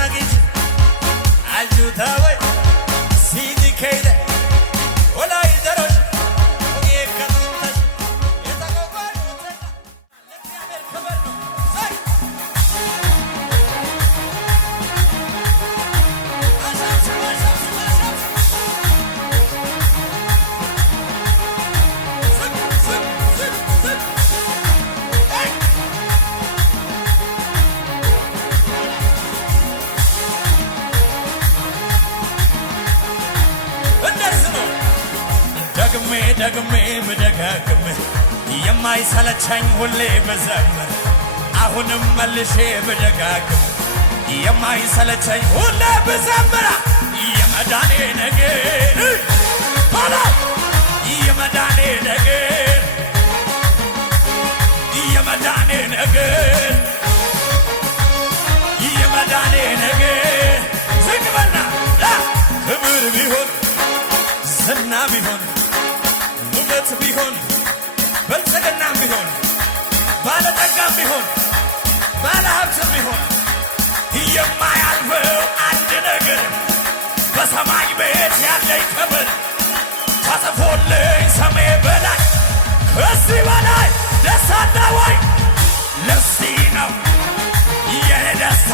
نجيش عالجوتاوي سيدي كيدا ولا يدرش يكتنتش يتقبل وتنا لتعمل كبرنا ساي ደግሜ ብደጋግም የማይሰለቸኝ ሁሌ በዘምር አሁንም መልሼ ብደጋግም የማይሰለቸኝ ሁሌ በዘምር የመዳኔ ነገር ባላ የመዳኔ ነገር የመዳኔ ነገር የመዳኔ ነገር ዝግበና ክብር ቢሆን ዝና ቢሆን ውበት ቢሆን በልጽግናም ቢሆን ባለጠጋም ቢሆን ባለሀብትም ቢሆን የማያልፈው አንድ ነገር በሰማይ ቤት ያለኝ ክብር ተጽፎልኝ ሰማይ በላይ ከዚህ በላይ ደስታ አለ ወይ? ለዚህ ነው የኔ ደስታ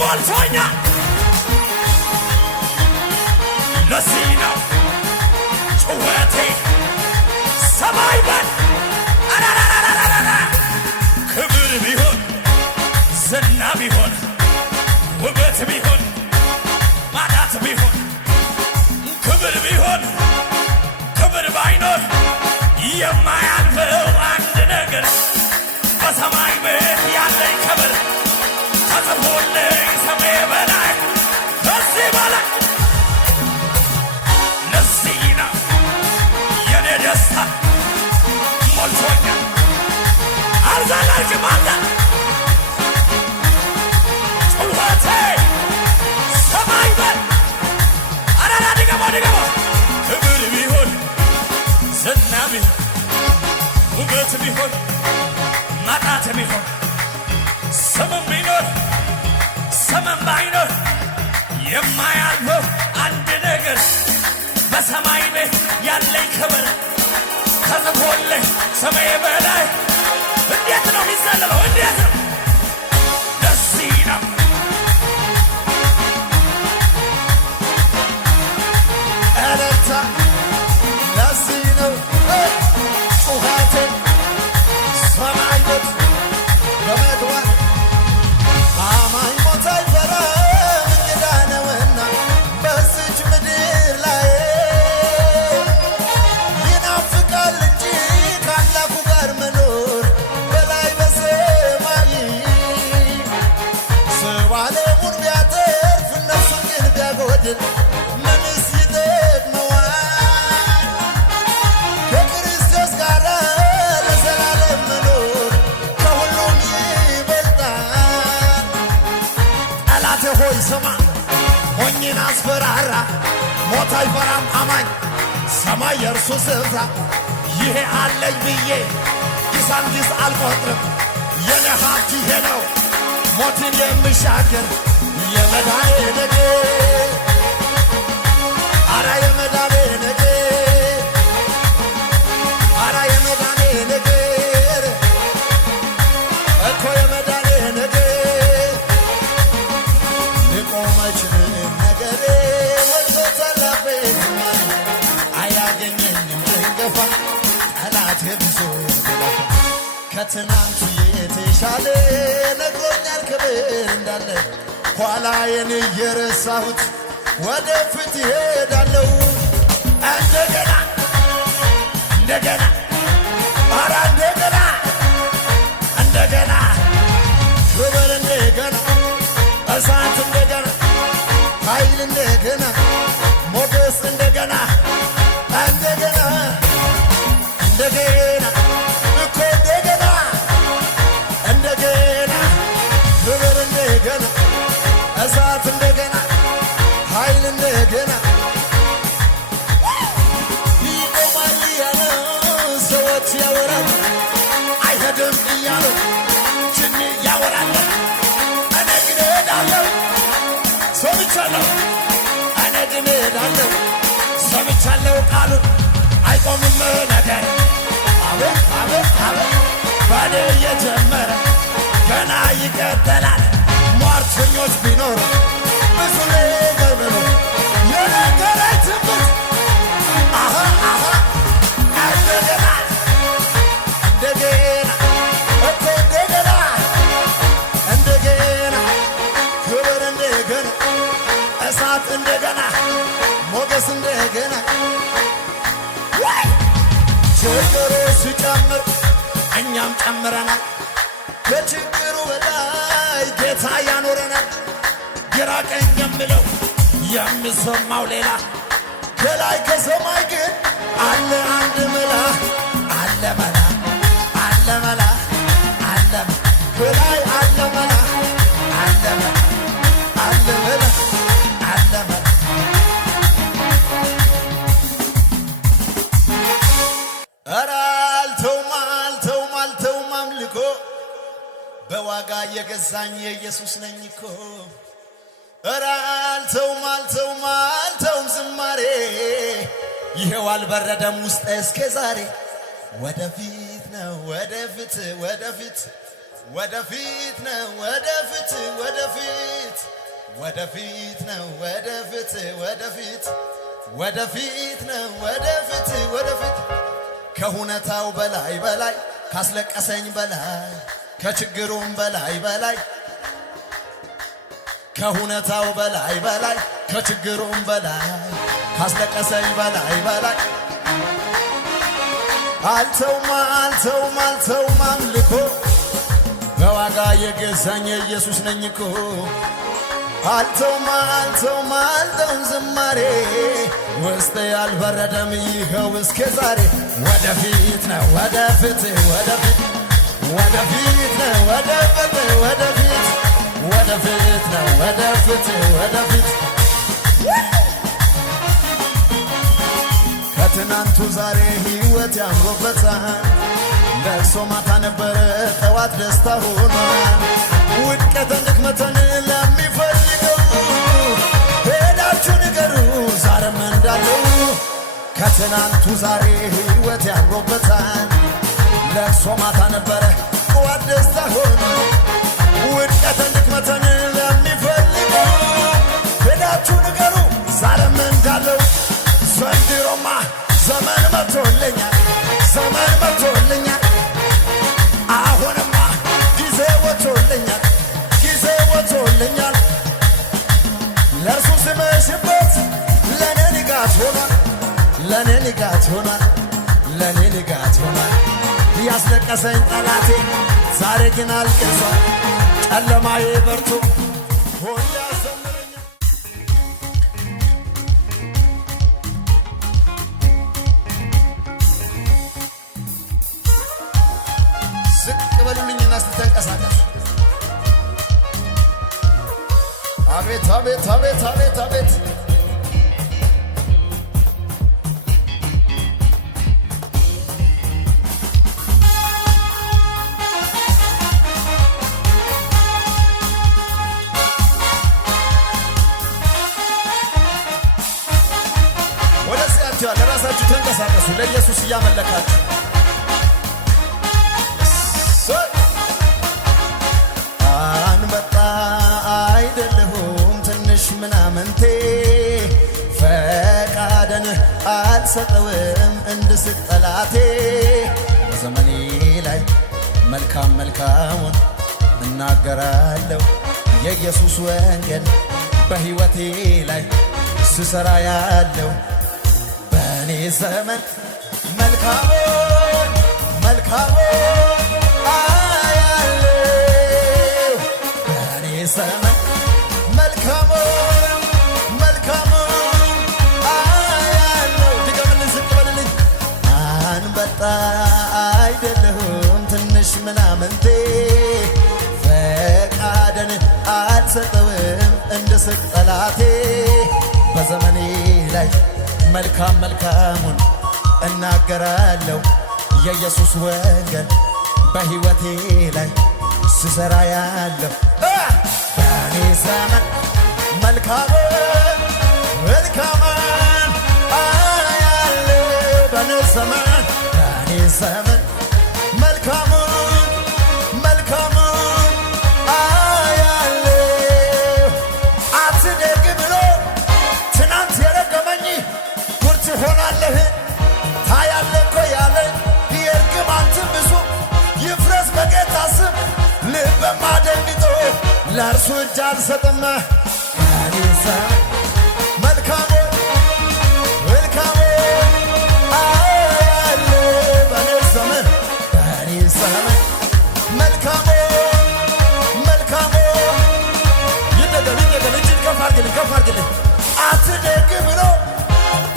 ሞልቶኛል። ለዚህ ነው ጩኸቴ ሰማይ በል ክብር ቢሆን ዝና ቢሆን ውበት ቢሆን ማጣት ቢሆን ክብር ቢሆን ክብር ባይኖር የማያልፈው አንድ ነገር በሰማይ ቤት ያለኝ ክብር ተጽፎልኝ ሰማይ በላይ ከዚህ በላይ ለዚህ ነው የኔ ደስታ ሞልቶኛል። አልዘለልሽም አንተ ጩኸቴ ሰማይ በል አራራ ድገሞ ክብር ቢሆን ዝና ቢሆን ውበት ቢሆን ማጣት ቢሆን ስምም ቢኖር ስምም ባይኖር የማያልፈው አንድ ነገር በሰማይ ቤት ያለኝ ክብር ተጽፎልኝ ሰማይ በላይ እንዴት ነው የሚዘለለው? እንዴት ነው? ለዚህ ነው እልልታ፣ ለዚህ ነው ጩኸቴ ሰማይ ቤት በመግባት አማኝ ሞት አይፈራም እንግዳ ነውና በዚች ምድር ላይ ይናፍቃል እንጂ ከአምላኩ ጋር መኖር በላይ በሰማይ ሰው ዓለሙን ቢያተርፍ ነፍሱን ግን ቢያጎድል ምንስ ይጠቅመዋል? ከክርስቶስ ጋር ለዘላለም መኖር ከሁሉም ይበልጣል። ጠላቴ ሆይ ስማ፣ ሞኝን አስፈራራ። ሞት አይፈራም አማኝ ሰማይ የእርሱ ስፍራ። ይሄ አለኝ ብዬ ጊሳንጊስ አልቆጥርም። የኔ ሀብት ይሄ ነው ሞትን የምሻገር የመዳኔ ነገር አራ የመዳኔ ነገር አራ የመዳኔ ነገር እኮ የመዳኔ ነገር ሊቆም አይችልም ነገሬ ወጥቶ ተላቤትማ አያገኘኝም አይገፋ ጠላቴ ብዙ ይገፋ ከትናንቱ የተሻለ ነግሮኛል ክብር እንዳለ ኋላዬን እየረሳሁት ወደፊት ይሄዳለሁ። እንደገና እንደገና አራ እንደገና እንደገና ክብር እንደገና እሳት እንደገና ኃይል እንደገና ሞገስ እንደገና እንደገና እንደገና እኮ እንደገና እንደገና ክብር እንደገና እሳት እንደገና ኃይል እንደገና ይቆማል እያለው ሰዎች ያወራሉ። አይሄድም እያለው ችኒ ያወራሉ። እኔ ግን እሄዳለሁ ሰምቻለሁ እኔ ግን እሄዳለሁ ሰምቻለሁ ቃሉን አይቆምም ነገር አቤት አቤት አቤት በኔ የጀመረ ገና ይቀጥላል ሟርተኞች ቢኖሩ ብዙ ነገር ብሎ የነገረኝ ትንቢት አሃ አሃ እንደገና እንደገና እኮ እንደገና እንደገና ክብር እንደገና እሳት እንደገና ሞገስ እንደገና ችግሩ ሲጨምር እኛም ጨምረናል ከችግሩ በላይ ጌታ ያኖረናል ግራ ቀኝ የምለው የሚሰማው ሌላ ከላይ ከሰማይ ግን አለ አንድ መላ አለ መላ አለ መላ አለ ከላይ አለ መላ አለ መላ አለ መላ አለ መላ ኧረ አልተውም አምልኮ በዋጋ የገዛኝ የኢየሱስ ነኝ እኮ ኧረ አልተውም ዝማሬ ይሄው አልበረደም ውስጥ እስከ ዛሬ ወደፊት ነው ወደፊት ወደፊት ወደፊት ነው ወደፊት ወደፊት ወደፊት ነው ወደፊት ወደፊት ወደፊት ነው ወደፊት ወደፊት ከሁኔታው በላይ በላይ ካስለቀሰኝ በላይ ከችግሩም በላይ በላይ ከሁኔታው በላይ በላይ ከችግሩም በላይ ካስለቀሰኝ በላይ በላይ አልተውም አምልኮ በዋጋ የገዛኝ የኢየሱስ ነኝ እኮ አልተውም ዝማሬ ውስጤ አልበረደም ይኸው እስከ ዛሬ ወደፊት ነው ወደፊት ወደፊት ወደፊት ነው ወደፊት ወደፊት ወደፊት ነው ወደፊት ወደፊት ከትናንቱ ዛሬ ሕይወት ያምሮበታል ለቅሶ ማታ ነበረ ጠዋት ደስታ ሆኗል ውድቀትን ድክመትን ለሚፈልገው ሄዳችሁ ንገሩ ዛሬም እንዳለው ከትናንቱ ዛሬ ሕይወት ያምሮበታል ለቅሶ ማታ ነበረ ጠዋት ደስታ ሆኗል ውድቀትን ድክመትን ለሚፈልገው ሄዳችሁ ንገሩ ዛሬም እንዳለው ዘንድሮማ ዘመን መጥቶልኛል ዘመን መጥቶልኛል አሁንማ ጊዜ ወጥቶልኛል ጊዜ ወጥቶልኛል ለእርሱ ስመሽበት ለእኔ ንጋት ሆኗል ለእኔ ንጋት ሆኗል ለእኔ ንጋት ሆኗል ያስለቀሰኝ ጠላቴ ዛሬ ግን አልቅሷል ጨለማዬ በርቶ ሆኖ ያዘምረኛል ዝቅ በሉልኝና ስትንቀሳቀሱ አቤት አቤት አቤት አቤት አቤት ለራሳችሁ ተንቀሳቀሱ ለኢየሱስ እያመለካችሁ አንበጣ አይደለሁም ትንሽ ምናምንቴ ፈቃደን አልሰጠውም እንድስቅ ጠላቴ በዘመኔ ላይ መልካም መልካሙን እናገራለሁ የኢየሱስ ወንጌል በሕይወቴ ላይ ስሰራ ያለው በእኔ ዘመን መልካሙን አያለው በእኔ ዘመን መልካሙን አያለው ድገምልኝ ዝቅ በልልኝ አንበጣ አይደለሁም ትንሽ ምናምንቴ ፈቃደን አልሰጠውም እንድስቅ ጠላቴ በዘመኔ ላይ መልካም መልካሙን እናገራለሁ የኢየሱስ ወንጌል በሕይወቴ ላይ ስሰራ ያለው በእኔ ዘመን መልካምን መልካምን አያለው በኔ ዘመን በኔ ዘመን መልካምን መልካምን አያለው አትደግ ብሎ ትናንት የረገመኝ ጉድ ትሆናለህ ታያለህ እኮ ያለኝ የእርግማንትን ብዙ ይፍረስ በጌታ ስም ልቤማ ደንግጦ ለእርሱ እጅ አልሰጥም በኔ ዘመን መልካሙን መልካሙን አያለው በኔ ዘመን በኔ ዘመን መልካሙን መልካሙን ይደገም እጅን ከፍ አድርግልኝ አትደግ ብሎ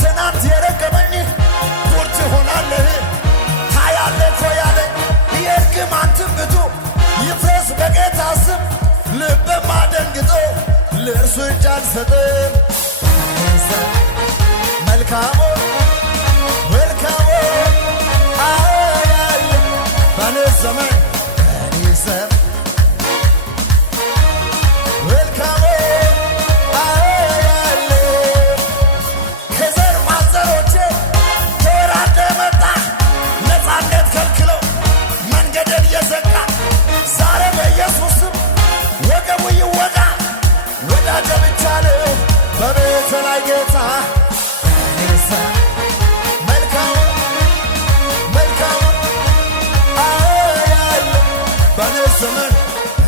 ትናንት የረገመኝ ጉድ ትሆናለህ ታያለህ እኮ ያለኝ የእርግማን ትንቢቱ ይፍረስ በጌታ ስም ልቤማ ደንግጦ ለእርሱ እጅ አልሰጥም መልካሙን መልካሙን አያለው በኔ ዘመን በኔ ዘመን መልካሙን አያለው ከዘር ማንዘሮቼ ተወራርደ መጣ ነፃነት ከልክለው መንገድን የዘጋ ዛሬ በኢየሱስ ስም ወገቡ ይወጋ ወዳጄ ብቻ ነው በቤት ላይ ጌታ በኔ ዘመን መልካሙን መልካሙን አያለው በኔ ዘመን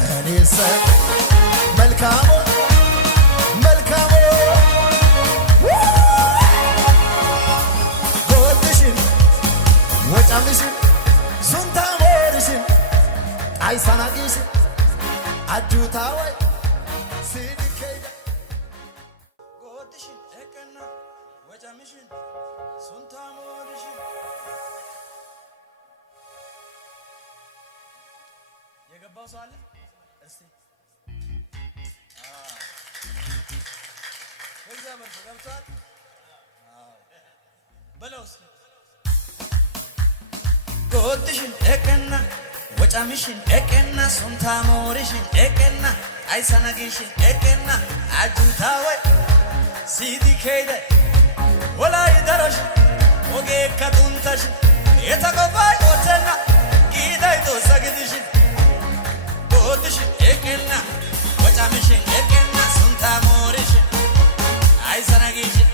በኔ ዘመን መልካሙን መልካሙን ጎትሽን ወጫምሽን ሱንታሞርሽን አይሳናቂሽን አጁታወይ ሲዲከይደ ጎትሽን እቀና ወጫምሽን ሱንታሞርሽን የገባው ሰው አለ እስቲ እግዚአብሔር ገብቷል በለው እስቲ ጎትሽን እቀና ወጫምሽን እቀና ሱንታሞርሽን እቀና አይሳናጊሽን እቀና አጁታወይ ሲዲከይደ ወላይ ደረሽ ወጌ ከጡንተሽ የተቆፋይ ወተና ጊዳይቶ ሰግድሽን ጎትሽን እቀና ወጫምሽን እቀና ሱንታሞርሽን አይሳናጊሽን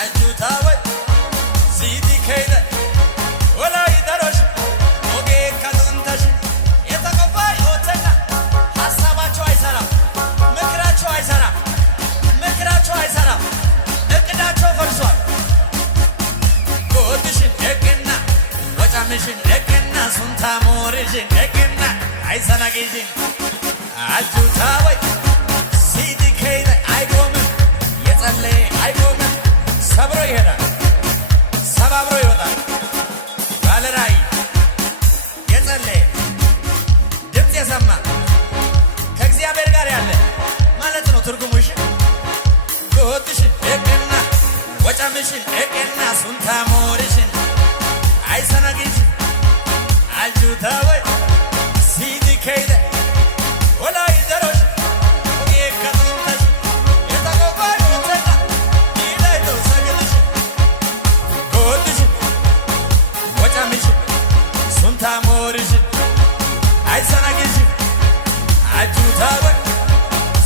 አጁታወይ ሲዲከይደ ወላይ ደረሽ ወጌ ከጡንተሽ የተቆፋይ ወተና ሐሳባቸው አይሰራም ምክራቸው አይሰራም ምክራቸው አይሰራም እቅዳቸው ፈርሷል ጎትሽን እቀና ወጫምሽን እቀና ሱንታሞርሽን እቀና አይሳናጊሽን አጁታወይ ሲዲከይደ አይቆምም የጸለየ አይቆምም ሰብሮ ይሄዳል ሰባብሮ ይወጣል ባለራእይ የጸለየ ድምፅ የሰማ ከእግዚአብሔር ጋር ያለ ማለት ነው ትርጉሙ እሺ ጎትሽን እቀና ወጫምሽን እቀና ሱንታሞርሽን አይሳናጊሽን አጁታወይ ሲዲከይደ ወላይ ደረሽ ወጌ ከጡንተሽ የተቆፋይ ወተና ጊዳይቶ ሰግድሽን ጎትሽን ወጫምሽን ሱንታሞርሽን አይሳናጊሽን አጁታወይ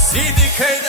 ሲዲከይደ